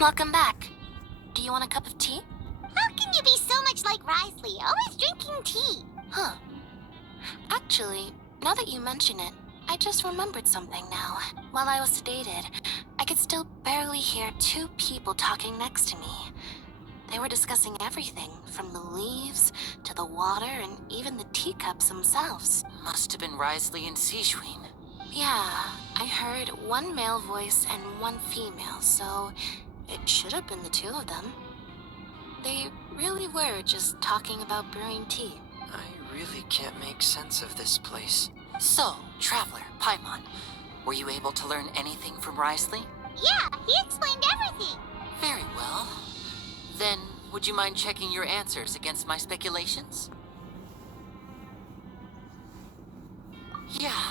Welcome back. Do you want a cup of tea? How can you be so much like Risley, always drinking tea? Huh. Actually, now that you mention it, I just remembered something now. While I was sedated, I could still barely hear two people talking next to me. They were discussing everything, from the leaves to the water and even the teacups themselves. Must have been Risley and Sijwin. Yeah, I heard one male voice and one female, so it should have been the two of them. They really were just talking about brewing tea. I really can't make sense of this place. So, Traveler, Paimon, were you able to learn anything from Risley? Yeah, he explained everything. Very well. Then, would you mind checking your answers against my speculations? Yeah,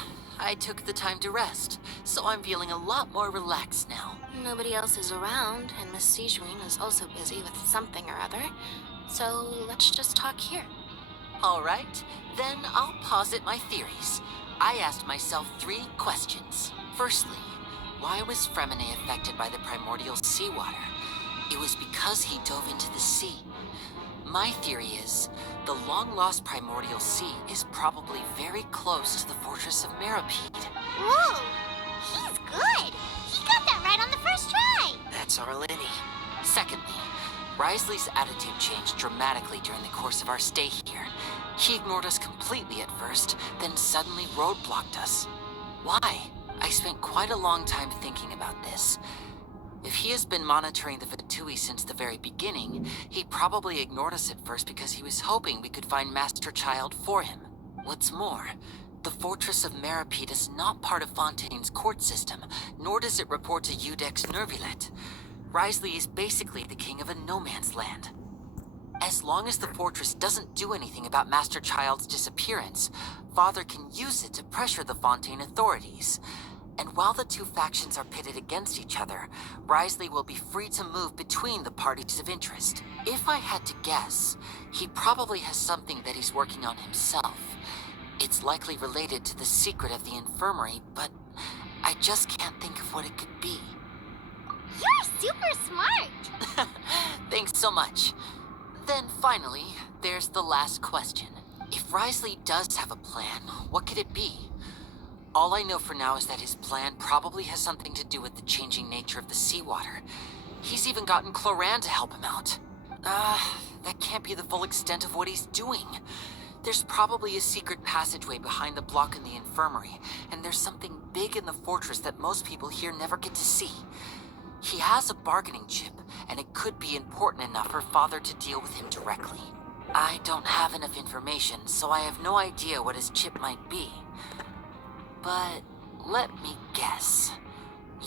I took the time to rest, so I'm feeling a lot more relaxed now. Nobody else is around, and Miss Sijwin is also busy with something or other. So let's just talk here. All right, then I'll posit my theories. I asked myself 3 questions. Firstly, why was Fremine affected by the primordial seawater? It was because he dove into the sea. My theory is, the long-lost primordial sea is probably very close to the fortress of Meripede. Whoa, he's good. He got that right on the first try. That's our Lenny. Secondly, Risley's attitude changed dramatically during the course of our stay here. He ignored us completely at first, then suddenly roadblocked us. Why? I spent quite a long time thinking about this. If he has been monitoring the Fatui since the very beginning, he probably ignored us at first because he was hoping we could find Master Child for him. What's more, the Fortress of Meripede is not part of Fontaine's court system, nor does it report to Iudex Nervulet. Risley is basically the king of a no-man's land. As long as the fortress doesn't do anything about Master Child's disappearance, Father can use it to pressure the Fontaine authorities. And while the two factions are pitted against each other, Risley will be free to move between the parties of interest. If I had to guess, he probably has something that he's working on himself. It's likely related to the secret of the infirmary, but I just can't think of what it could be. You're super smart. Thanks so much. Then finally, there's the last question. If Risley does have a plan, what could it be? All I know for now is that his plan probably has something to do with the changing nature of the seawater. He's even gotten Cloran to help him out. That can't be the full extent of what he's doing. There's probably a secret passageway behind the block in the infirmary, and there's something big in the fortress that most people here never get to see. He has a bargaining chip, and it could be important enough for Father to deal with him directly. I don't have enough information, so I have no idea what his chip might be. But let me guess.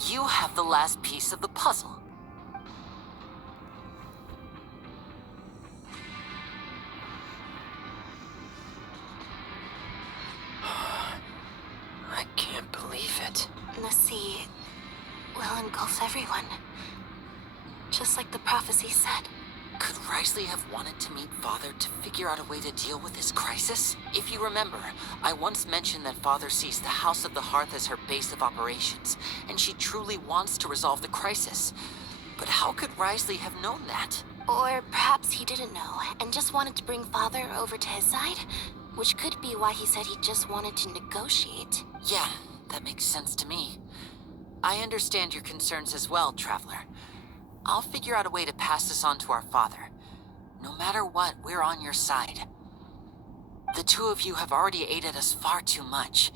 You have the last piece of the puzzle. I can't believe it. The sea will engulf everyone. Just like the prophecy said. Could Risley have wanted to meet Father to figure out a way to deal with this crisis? If you remember, I once mentioned that Father sees the House of the Hearth as her base of operations, and she truly wants to resolve the crisis. But how could Risley have known that? Or perhaps he didn't know, and just wanted to bring Father over to his side? Which could be why he said he just wanted to negotiate. Yeah, that makes sense to me. I understand your concerns as well, Traveler. I'll figure out a way to pass this on to our father. No matter what, we're on your side. The two of you have already aided us far too much.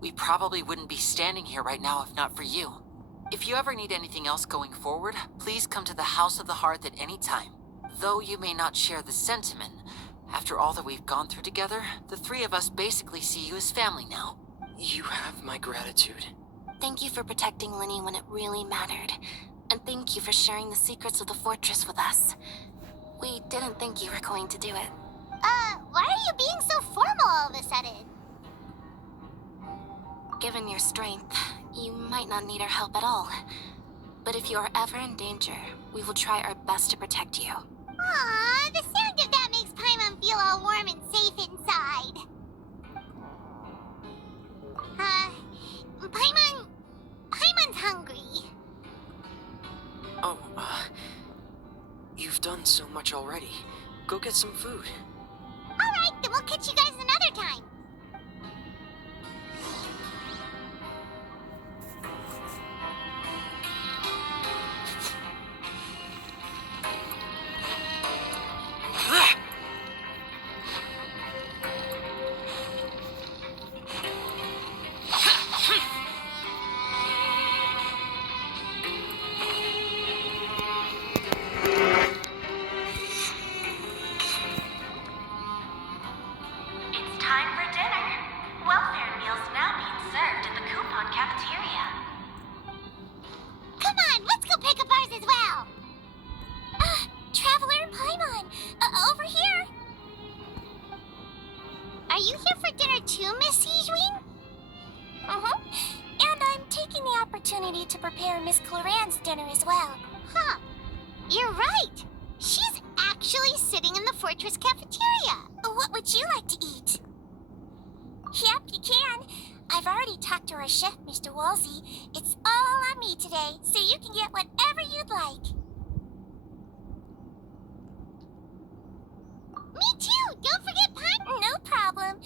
We probably wouldn't be standing here right now if not for you. If you ever need anything else going forward, please come to the House of the Hearth at any time. Though you may not share the sentiment, after all that we've gone through together, the 3 of us basically see you as family now. You have my gratitude. Thank you for protecting Lenny when it really mattered. And thank you for sharing the secrets of the fortress with us. We didn't think you were going to do it. Why are you being so formal all of a sudden? Given your strength, you might not need our help at all. But if you are ever in danger, we will try our best to protect you. Aww, the sound of that makes Paimon feel all warm and safe inside. Paimon's hungry. Oh, You've done so much already. Go get some food. Alright, then we'll catch you guys another time. It's time for dinner. Welfare meals now being served in the coupon cafeteria. Come on, let's go pick up ours as well. Traveler and Paimon, over here. Are you here for dinner too, Miss Sijwin? And I'm taking the opportunity to prepare Miss Cloran's dinner as well. Huh. You're right. She's actually sitting in the fortress cafeteria. What would you like to eat? Yep, you can. I've already talked to our chef, Mr. Wolsey. It's all on me today, so you can get whatever you'd like. Me too! Don't forget pun! No problem.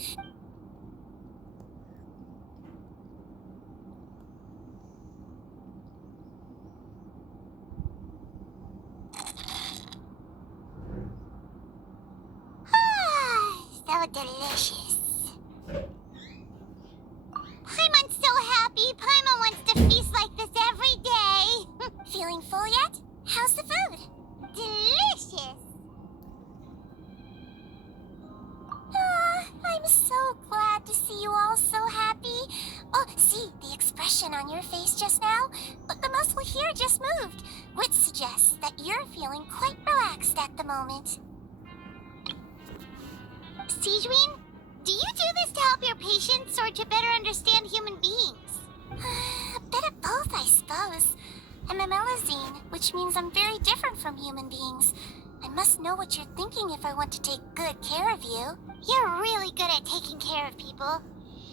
So delicious. Paimon's so happy. Paimon wants to feast like this every day. Feeling full yet? How's the food? Delicious. I'm so glad to see you all so happy. Oh, see, the expression on your face just now? The muscle here just moved, which suggests that you're feeling quite relaxed at the moment. Sijwin, do you do this to help your patients or to better understand human beings? A bit of both, I suppose. I'm a Melazine, which means I'm very different from human beings. I must know what you're thinking if I want to take good care of you. You're really good at taking care of people.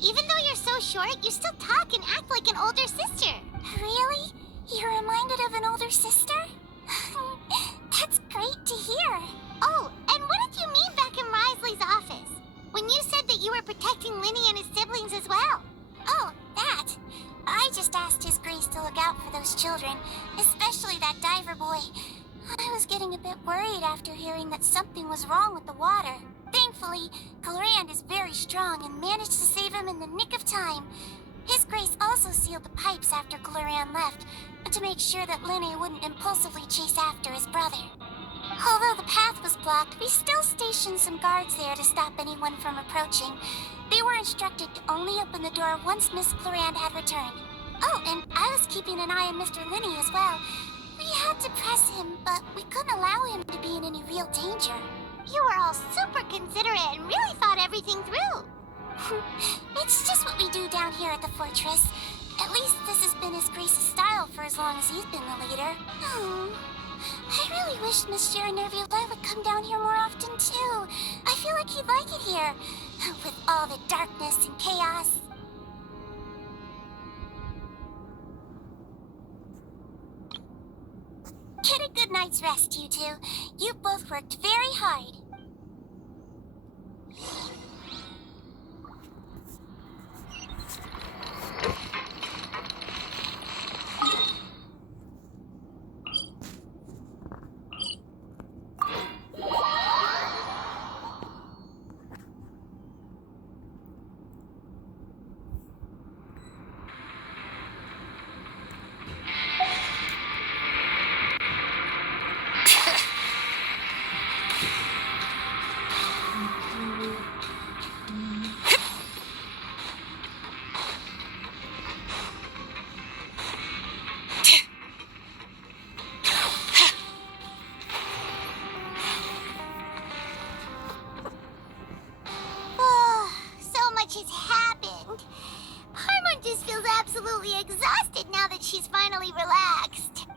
Even though you're so short, you still talk and act like an older sister. Really? You're reminded of an older sister? That's great to hear. Oh, and what did you mean back in Risley's office? When you said that you were protecting Linny and his siblings as well. Oh, that. I just asked His Grace to look out for those children, especially that diver boy. I was getting a bit worried after hearing that something was wrong with the water. Thankfully, Colorand is very strong and managed to save him in the nick of time. His Grace also sealed the pipes after Colorand left, to make sure that Linny wouldn't impulsively chase after his brother. Although the path was blocked, we still stationed some guards there to stop anyone from approaching. They were instructed to only open the door once Miss Clorand had returned. Oh, and I was keeping an eye on Mr. Linny as well. We had to press him, but we couldn't allow him to be in any real danger. You were all super considerate and really thought everything through. It's just what we do down here at the fortress. At least this has been His Grace's style for as long as he's been the leader. Oh, I really wish Monsieur Nervulette would come down here more often too. I feel like he'd like it here, with all the darkness and chaos. Get a good night's rest, you two. You both worked very hard. Has happened. Paimon just feels absolutely exhausted now that she's finally relaxed.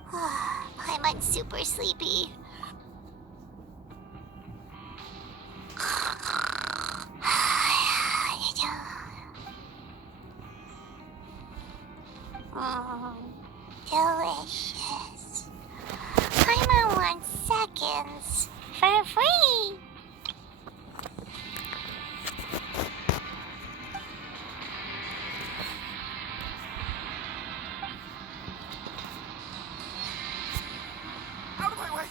Paimon's super sleepy. Delicious. Paimon 21 seconds for free. Out of my way!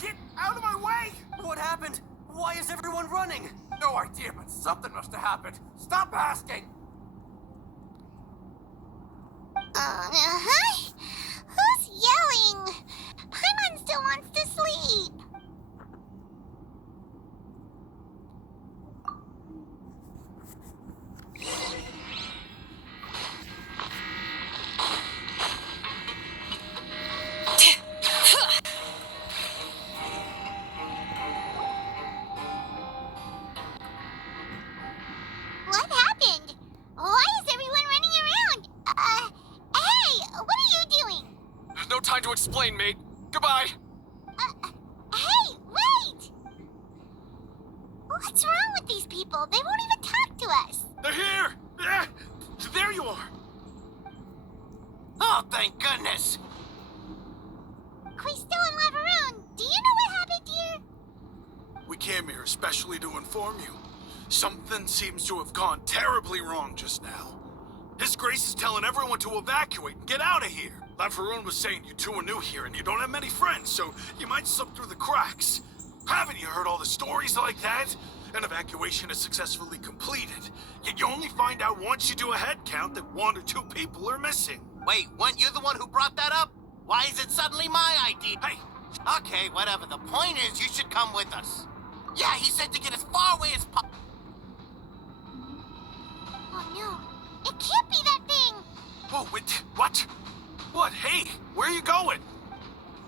Get out of my way! What happened? Why is everyone running? No idea, but something must have happened. Stop asking! Uh-huh. Who's yelling? Paimon still wants to sleep. What happened? Why is everyone running around? Hey, what are you doing? There's no time to explain, mate. Goodbye! Hey, wait! What's wrong with these people? They won't even talk to us. They're here! There you are! Oh, thank goodness! Quisto and Lavaroon, do you know what happened here? We came here especially to inform you. Something seems to have gone terribly wrong just now. His Grace is telling everyone to evacuate and get out of here. Lafaroon was saying you two are new here and you don't have many friends, so you might slip through the cracks. Haven't you heard all the stories like that? An evacuation is successfully completed, yet you only find out once you do a head count that 1 or 2 people are missing. Wait, weren't you the one who brought that up? Why is it suddenly my idea? Hey, Okay, whatever. The point is, you should come with us. Yeah, he said to get as far away as possible. Oh no, it can't be that thing. whoa, wait, what? What? Hey, where are you going?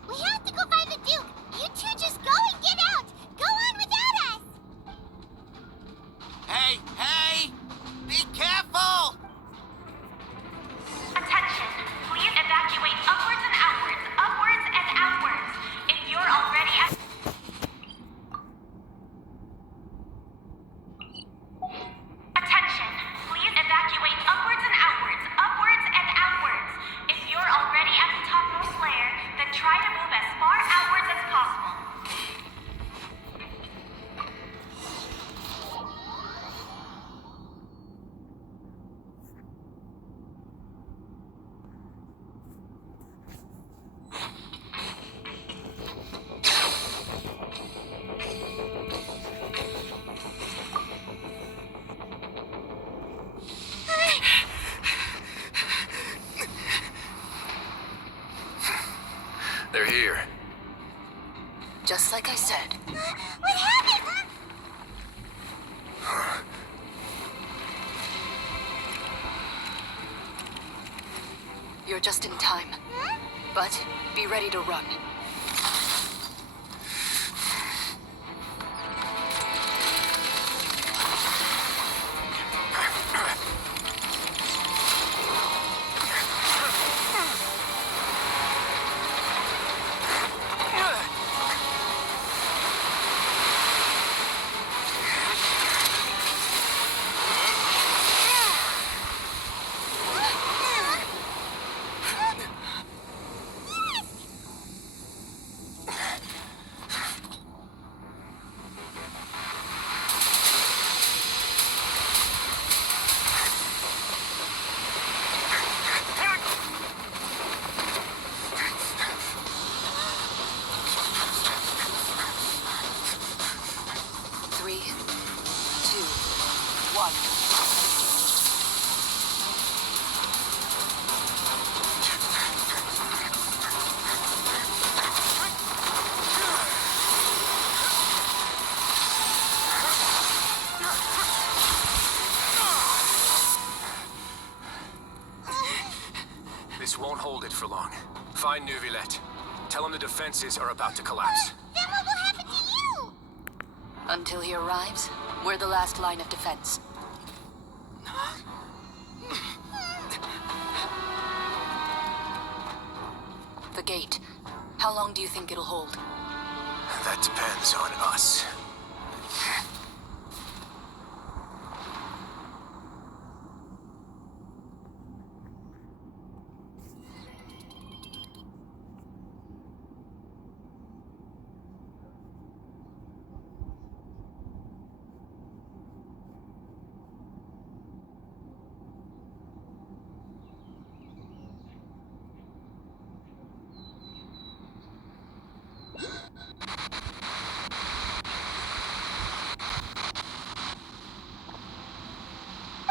We have to go find the Duke. You two just go and get out. Go on without us. Hey, hey! Be careful! Attention, please evacuate upwards and outwards, upwards and outwards. If you're already at... Attention, please evacuate upwards and outwards, upwards and outwards. If you're already at the topmost layer, then try to move as far outwards as possible. They're here. Just like I said. What happened? You're just in time. But be ready to run. Three, two, one. This won't hold it for long. Find Neuvillette. Tell him the defenses are about to collapse. Then what will happen to you? Until he arrives, we're the last line of defense. The gate. How long do you think it'll hold? That depends on us.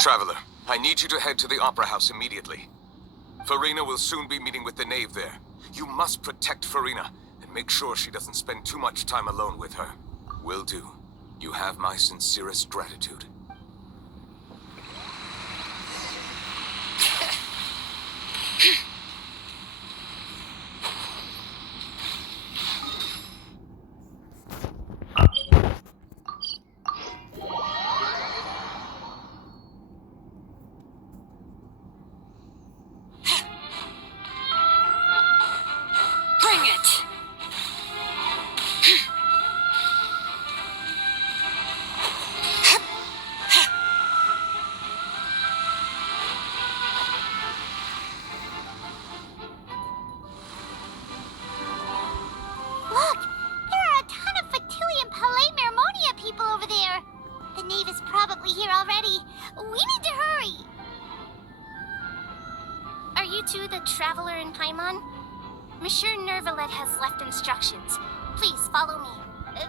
Traveler, I need you to head to the Opera House immediately. Farina will soon be meeting with the knave there. You must protect Farina, and make sure she doesn't spend too much time alone with her. Will do. You have my sincerest gratitude. Bring it! Look! There are a ton of Fatilian Palais Mermonia people over there! The knave is probably here already. We need to hurry! Are you two the traveler in Paimon? Monsieur Nervalet has left instructions. Please follow me.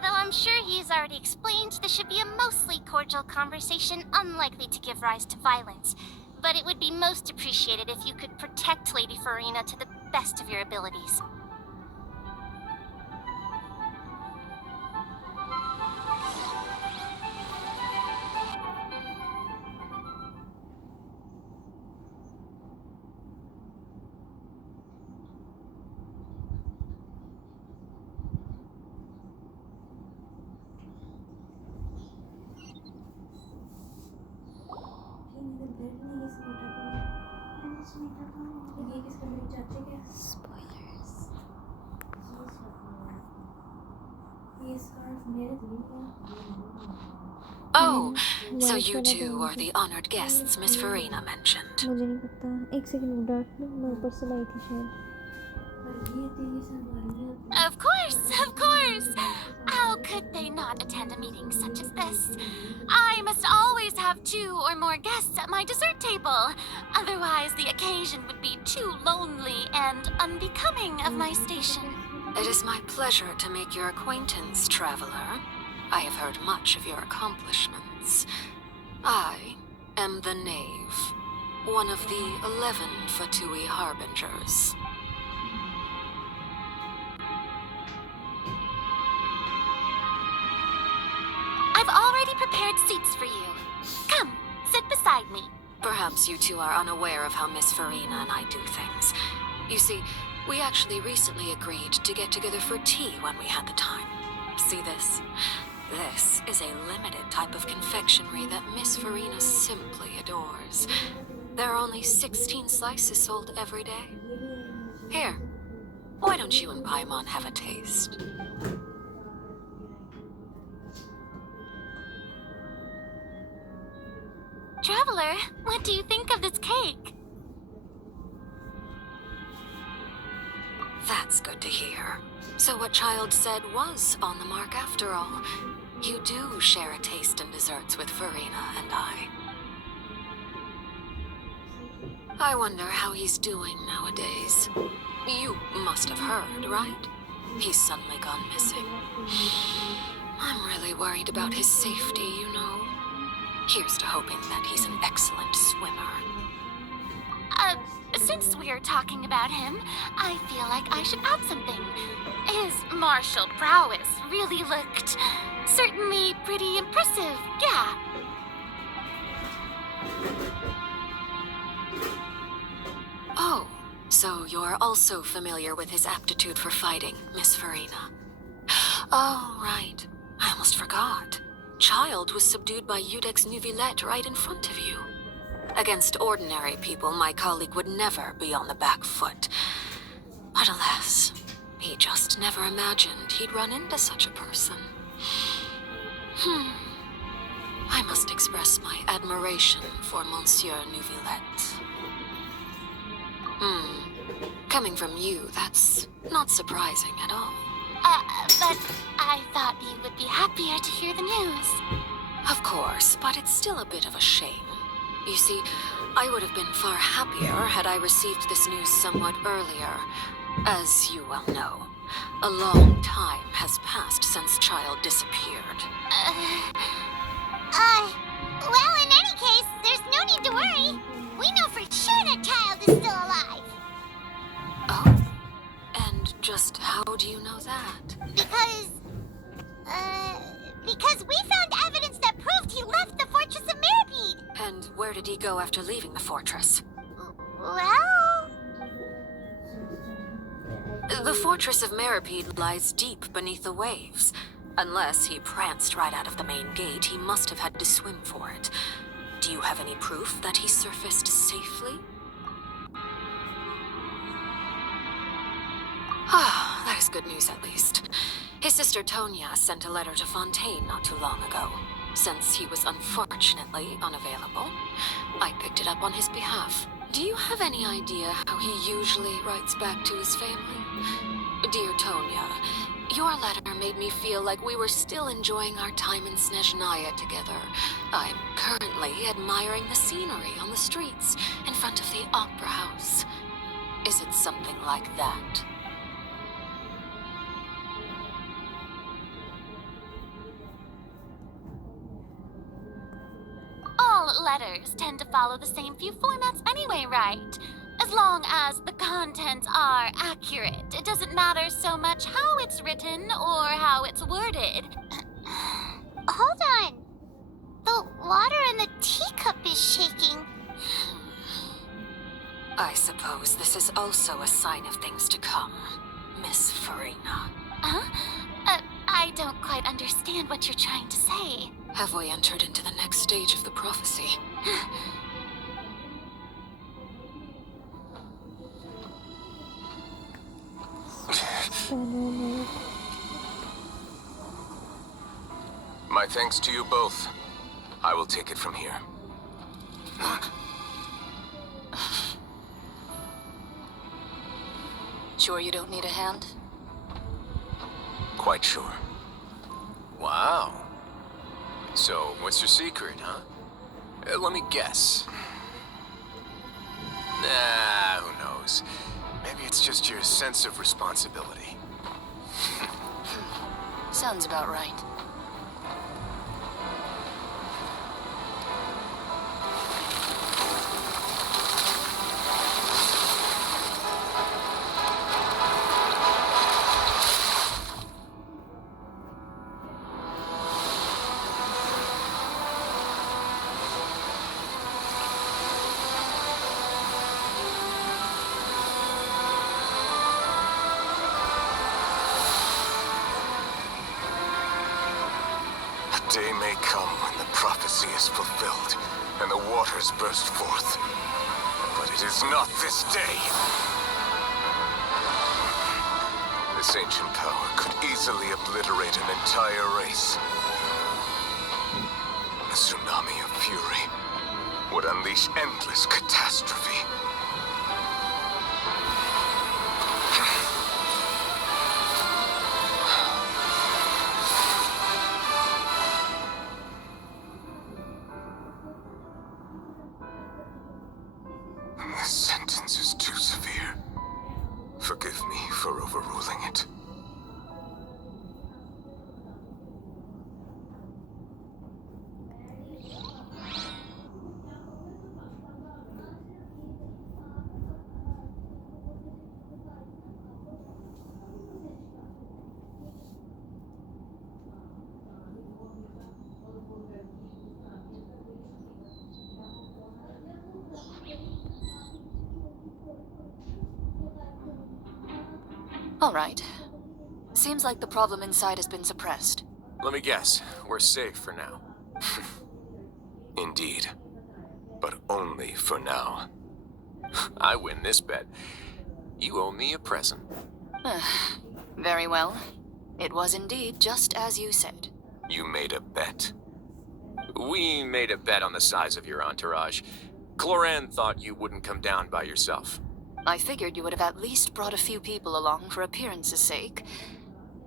Though I'm sure he's already explained, this should be a mostly cordial conversation, unlikely to give rise to violence. But it would be most appreciated if you could protect Lady Farina to the best of your abilities. Oh, so you two are the honored guests Miss Farina mentioned. मुझे नहीं पता एक second डांट मैं ऊपर से लाई थी शायद Of course! How could they not attend a meeting such as this? I must always have 2 or more guests at my dessert table. Otherwise, the occasion would be too lonely and unbecoming of my station. It is my pleasure to make your acquaintance, traveler. I have heard much of your accomplishments. I am the Knave, one of the 11 Fatui Harbingers. I've already prepared seats for you. Come, sit beside me. Perhaps you two are unaware of how Miss Farina and I do things. You see, we actually recently agreed to get together for tea when we had the time. See this? This is a limited type of confectionery that Miss Farina simply adores. There are only 16 slices sold every day. Here, why don't you and Paimon have a taste? Traveler, what do you think of this cake? That's good to hear. So what Child said was on the mark after all. You do share a taste in desserts with Farina and I. I wonder how he's doing nowadays. You must have heard, right? He's suddenly gone missing. I'm really worried about his safety, you know. Here's to hoping that he's an excellent swimmer. Since we're talking about him, I feel like I should add something. His martial prowess really looked certainly pretty impressive, yeah. Oh, so you're also familiar with his aptitude for fighting, Miss Farina. Oh, right. I almost forgot. Child was subdued by Udex Nuvillette right in front of you. Against ordinary people, my colleague would never be on the back foot. But alas, he just never imagined he'd run into such a person. I must express my admiration for Monsieur Nuvillette. Coming from you, that's not surprising at all. But I thought you would be happier to hear the news. Of course, but it's still a bit of a shame. You see, I would have been far happier had I received this news somewhat earlier. As you well know, a long time has passed since Child disappeared. Well, in any case, there's no need to worry. We know for sure that child is still alive. Oh? And just how do you know that? Because we found evidence that proved he left the Fortress of Mirapede. And where did he go after leaving the fortress? Well... The Fortress of Mirapede lies deep beneath the waves. Unless he pranced right out of the main gate, he must have had to swim for it. Do you have any proof that he surfaced safely? Ah, that is good news at least. His sister Tonya sent a letter to Fontaine not too long ago. Since he was unfortunately unavailable, I picked it up on his behalf. Do you have any idea how he usually writes back to his family? Dear Tonya, your letter made me feel like we were still enjoying our time in Snezhnaya together. I'm currently admiring the scenery on the streets in front of the Opera House. Is it something like that? All letters tend to follow the same few formats anyway, right? As long as the contents are accurate, it doesn't matter so much how it's written or how it's worded. Hold on. The water in the teacup is shaking. I suppose this is also a sign of things to come, Miss Farina. Huh? I don't quite understand what you're trying to say. Have we entered into the next stage of the prophecy? My thanks to you both. I will take it from here. Sure you don't need a hand? Quite sure. Wow. So, what's your secret, huh? Let me guess. Nah, who knows? Maybe it's just your sense of responsibility. Sounds about right. A day may come when the prophecy is fulfilled, and the waters burst forth. But it is not this day. This ancient power could easily obliterate an entire race. A tsunami of fury would unleash endless catastrophe. This sentence is too severe. Forgive me for overruling it. All right. Seems like the problem inside has been suppressed. Let me guess. We're safe for now. Indeed. But only for now. I win this bet. You owe me a present. Very well. It was indeed just as you said. You made a bet. We made a bet on the size of your entourage. Cloran thought you wouldn't come down by yourself. I figured you would have at least brought a few people along for appearance's sake.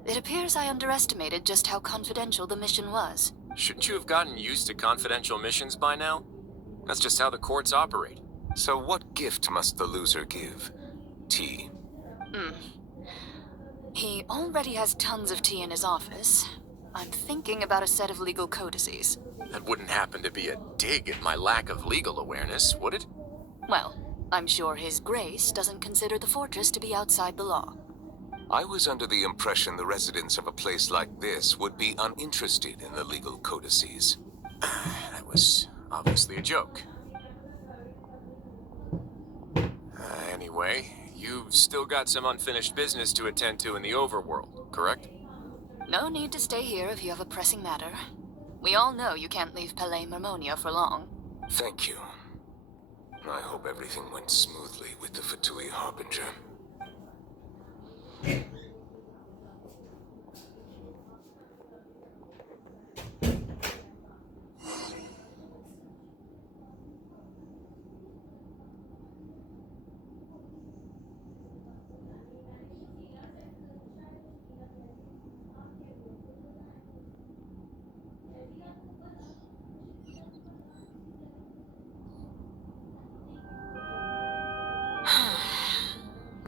It appears I underestimated just how confidential the mission was. Shouldn't you have gotten used to confidential missions by now? That's just how the courts operate. So what gift must the loser give? Tea? He already has tons of tea in his office. I'm thinking about a set of legal codices. That wouldn't happen to be a dig at my lack of legal awareness, would it? Well, I'm sure His Grace doesn't consider the fortress to be outside the law. I was under the impression the residents of a place like this would be uninterested in the legal codices. That was obviously a joke. Anyway, you've still got some unfinished business to attend to in the overworld, correct? No need to stay here if you have a pressing matter. We all know you can't leave Palais Mermonia for long. Thank you. I hope everything went smoothly with the Fatui Harbinger.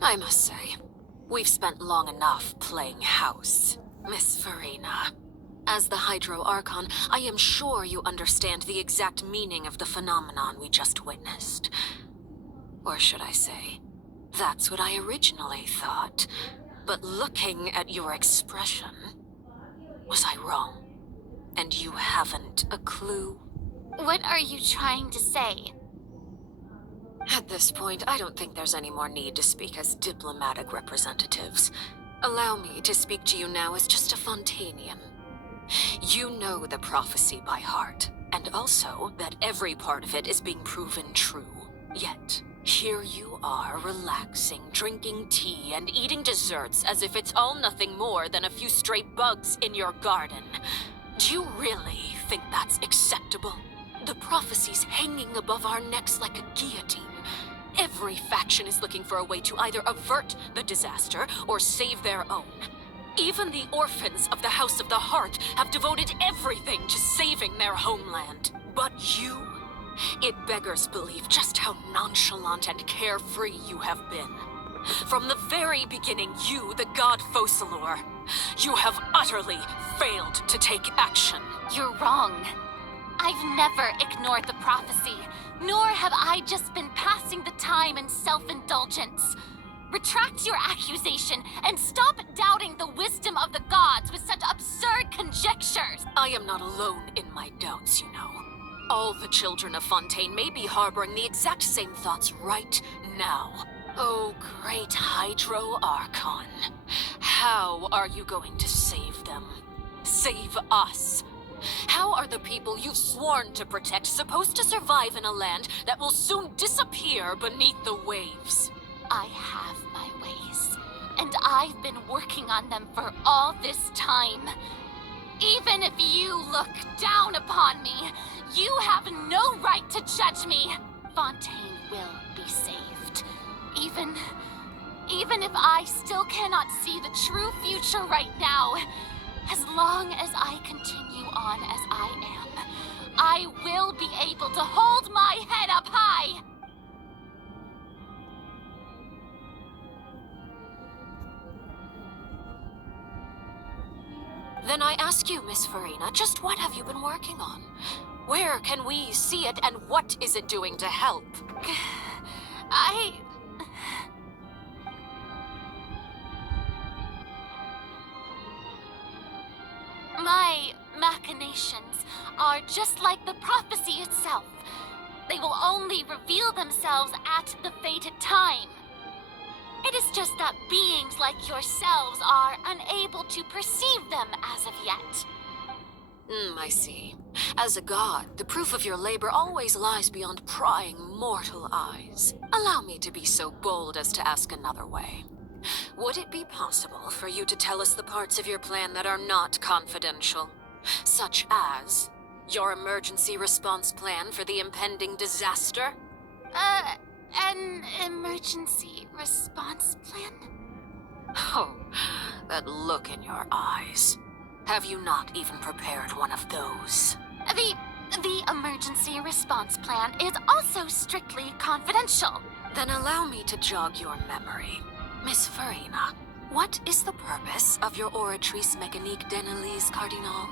I must say, we've spent long enough playing house, Miss Farina. As the Hydro Archon, I am sure you understand the exact meaning of the phenomenon we just witnessed. Or should I say, that's what I originally thought. But looking at your expression, was I wrong? And you haven't a clue? What are you trying to say? At this point, I don't think there's any more need to speak as diplomatic representatives. Allow me to speak to you now as just a Fontainian. You know the prophecy by heart, and also that every part of it is being proven true. Yet, here you are relaxing, drinking tea, and eating desserts as if it's all nothing more than a few stray bugs in your garden. Do you really think that's acceptable? The prophecy's hanging above our necks like a guillotine. Every faction is looking for a way to either avert the disaster or save their own. Even the orphans of the House of the Hearth have devoted everything to saving their homeland. But you? It beggars belief just how nonchalant and carefree you have been. From the very beginning, you, the god Focalor, you have utterly failed to take action. You're wrong. I've never ignored the prophecy, nor have I just been passing the time in self-indulgence. Retract your accusation and stop doubting the wisdom of the gods with such absurd conjectures. I am not alone in my doubts, you know. All the children of Fontaine may be harboring the exact same thoughts right now. Oh, great Hydro Archon. How are you going to save them? Save us? How are the people you've sworn to protect supposed to survive in a land that will soon disappear beneath the waves? I have my ways, and I've been working on them for all this time. Even if you look down upon me, you have no right to judge me. Fontaine will be saved. Even if I still cannot see the true future right now, as long as I continue on as I am, I will be able to hold my head up high. Then I ask you, Miss Farina, just what have you been working on? Where can we see it, and what is it doing to help? My machinations are just like the prophecy itself. They will only reveal themselves at the fated time. It is just that beings like yourselves are unable to perceive them as of yet. I see. As a god, the proof of your labor always lies beyond prying mortal eyes. Allow me to be so bold as to ask another way. Would it be possible for you to tell us the parts of your plan that are not confidential? Such as your emergency response plan for the impending disaster? An emergency response plan? Oh, that look in your eyes. Have you not even prepared one of those? The emergency response plan is also strictly confidential. Then allow me to jog your memory. Miss Farina, what is the purpose of your Oratrice Mécanique d'Annelise Cardinal?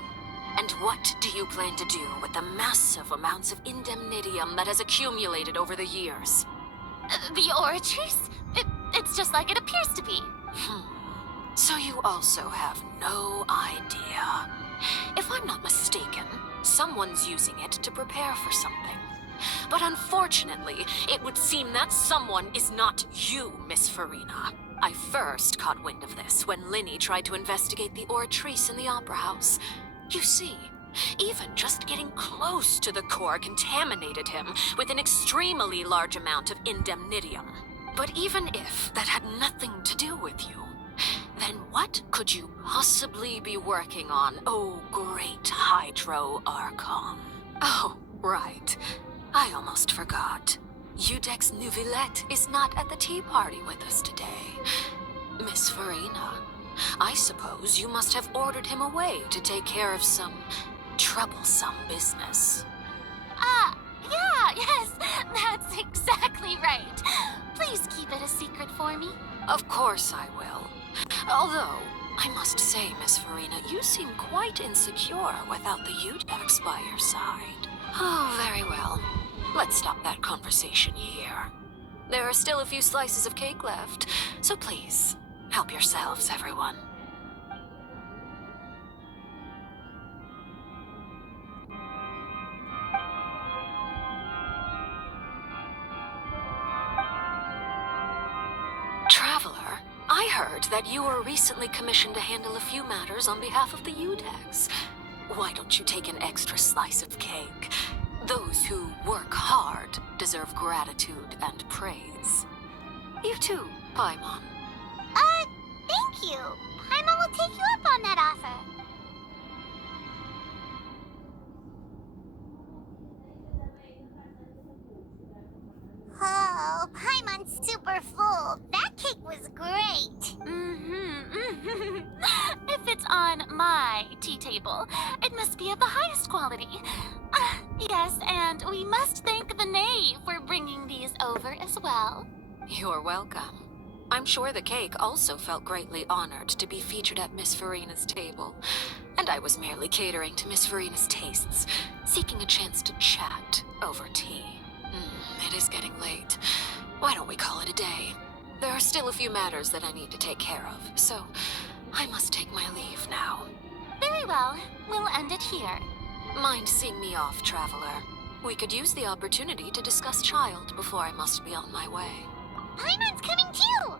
And what do you plan to do with the massive amounts of indemnitium that has accumulated over the years? The Oratrice? It's just like it appears to be. So you also have no idea. If I'm not mistaken, someone's using it to prepare for something. But unfortunately, it would seem that someone is not you, Miss Farina. I first caught wind of this when Linny tried to investigate the Oratrice in the Opera House. You see, even just getting close to the core contaminated him with an extremely large amount of indemnitium. But even if that had nothing to do with you, then what could you possibly be working on, oh great Hydro Archon? Oh, right. I almost forgot. Udex Nuvilette is not at the tea party with us today. Miss Farina, I suppose you must have ordered him away to take care of some troublesome business. Yes, that's exactly right. Please keep it a secret for me. Of course I will. Although, I must say, Miss Farina, you seem quite insecure without the Udex by your side. Oh, very well. Let's stop that conversation here. There are still a few slices of cake left, so please, help yourselves, everyone. Traveler, I heard that you were recently commissioned to handle a few matters on behalf of the Udex. Why don't you take an extra slice of cake? Those who work hard deserve gratitude and praise. You too, Paimon. Thank you. Paimon will take you up on that offer. Oh, Paimon's super full. That cake was great. If it's on my tea table, it must be of the highest quality. Yes, and we must thank the knave for bringing these over as well. You're welcome. I'm sure the cake also felt greatly honored to be featured at Miss Farina's table. And I was merely catering to Miss Farina's tastes, seeking a chance to chat over tea. It is getting late. Why don't we call it a day? There are still a few matters that I need to take care of, so I must take my leave now. Very well. We'll end it here. Mind seeing me off, Traveler? We could use the opportunity to discuss Child before I must be on my way. Paimon's coming too!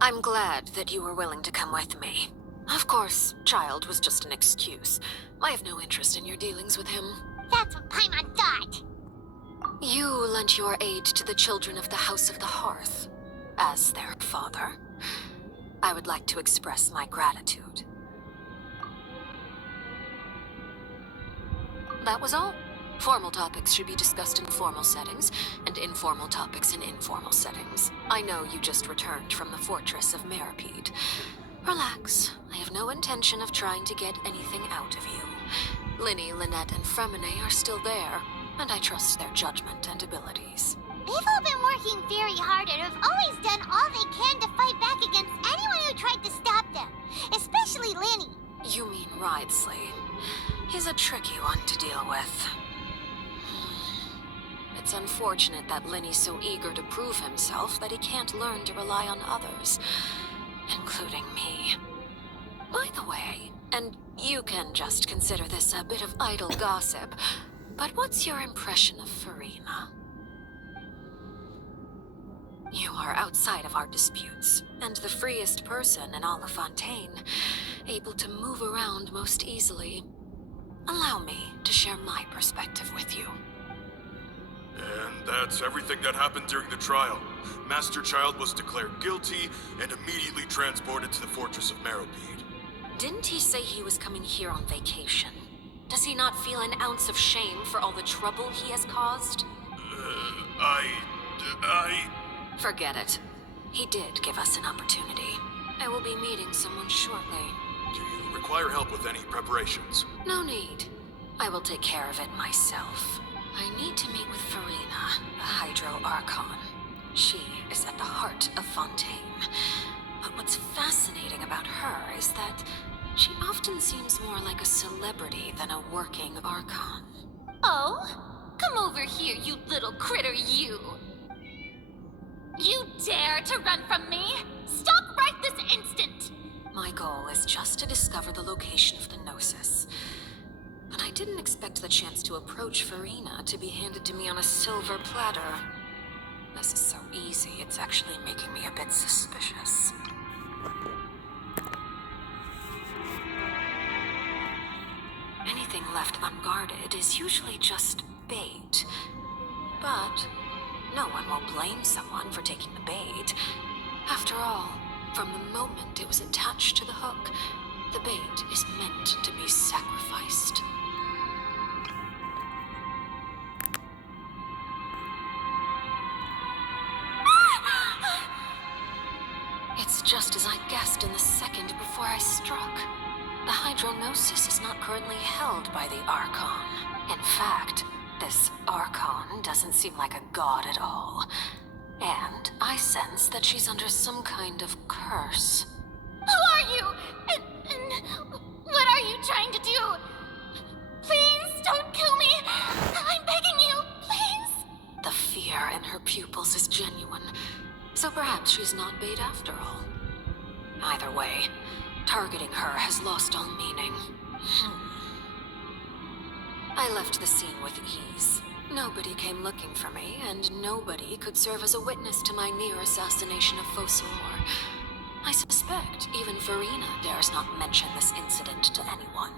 I'm glad that you were willing to come with me. Of course, Child was just an excuse. I have no interest in your dealings with him. That's what Paimon thought. You lent your aid to the children of the House of the Hearth. As their father, I would like to express my gratitude. That was all. Formal topics should be discussed in formal settings, and informal topics in informal settings. I know you just returned from the fortress of Meripede. Relax. I have no intention of trying to get anything out of you. Linny, Lynette, and Fremine are still there, and I trust their judgment and abilities. They've all been working very hard and have always done all they can to fight back against anyone who tried to stop them, especially Linny. You mean Wriothesley. He's a tricky one to deal with. It's unfortunate that Linny's so eager to prove himself that he can't learn to rely on others, including me. By the way, and you can just consider this a bit of idle gossip, but what's your impression of Farina? You are outside of our disputes, and the freest person in all of Fontaine, able to move around most easily. Allow me to share my perspective with you. And that's everything that happened during the trial. Master Child was declared guilty and immediately transported to the Fortress of Meropide. Didn't he say he was coming here on vacation? Does he not feel an ounce of shame for all the trouble he has caused? Forget it. He did give us an opportunity. I will be meeting someone shortly. Do you require help with any preparations? No need. I will take care of it myself. I need to meet with Farina, the Hydro Archon. She is at the heart of Fontaine. But what's fascinating about her is that she often seems more like a celebrity than a working Archon. Oh? Come over here, you little critter, you! You dare to run from me? Stop right this instant! My goal is just to discover the location of the Gnosis. But I didn't expect the chance to approach Farina to be handed to me on a silver platter. This is so easy, it's actually making me a bit suspicious. Anything left unguarded is usually just bait. But no one will blame someone for taking the bait. After all, from the moment it was attached to the hook, the bait is meant to be sacrificed. It's just as I guessed in the second before I struck. The Hydronosis is not currently held by the Archon. In fact, this Archon doesn't seem like a god at all. And I sense that she's under some kind of curse. Who are you? And what are you trying to do? Please don't kill me! I'm begging you, please! The fear in her pupils is genuine, so perhaps she's not bait after all. Either way, targeting her has lost all meaning. I left the scene with ease. Nobody came looking for me, and nobody could serve as a witness to my near assassination of Focalor. I suspect even Farina dares not mention this incident to anyone.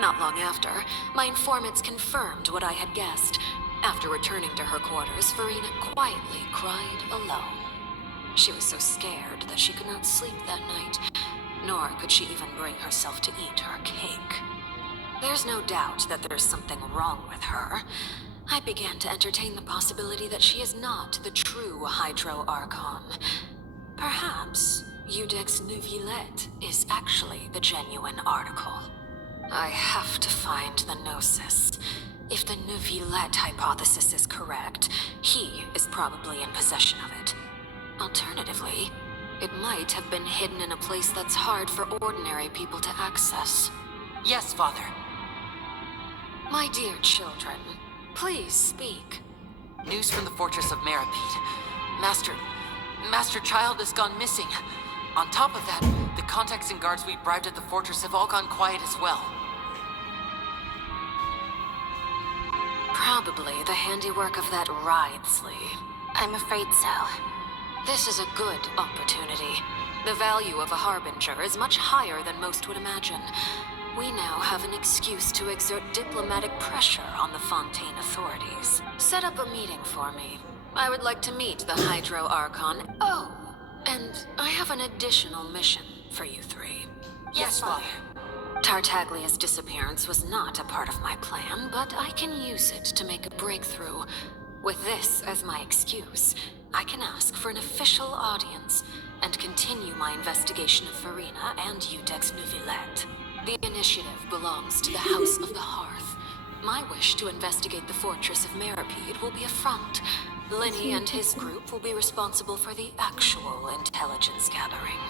Not long after, my informants confirmed what I had guessed. After returning to her quarters, Farina quietly cried alone. She was so scared that she could not sleep that night, nor could she even bring herself to eat her cake. There's no doubt that there's something wrong with her. I began to entertain the possibility that she is not the true Hydro Archon. Perhaps Eudex Neuvillette is actually the genuine article. I have to find the Gnosis. If the Neuvillette hypothesis is correct, he is probably in possession of it. Alternatively, it might have been hidden in a place that's hard for ordinary people to access. Yes, Father. My dear children, please speak. News from the Fortress of Meropide. Master Child has gone missing. On top of that, the contacts and guards we bribed at the fortress have all gone quiet as well. Probably the handiwork of that Wriothesley. I'm afraid so. This is a good opportunity. The value of a harbinger is much higher than most would imagine. We now have an excuse to exert diplomatic pressure on the Fontaine authorities. Set up a meeting for me. I would like to meet the Hydro Archon. Oh, and I have an additional mission for you three. Yes, Father. Tartaglia's disappearance was not a part of my plan, but I can use it to make a breakthrough. With this as my excuse, I can ask for an official audience and continue my investigation of Farina and Eudex Neuvillette. The initiative belongs to the House of the Hearth. My wish to investigate the Fortress of Meropide will be a front. Lenny and his group will be responsible for the actual intelligence gathering.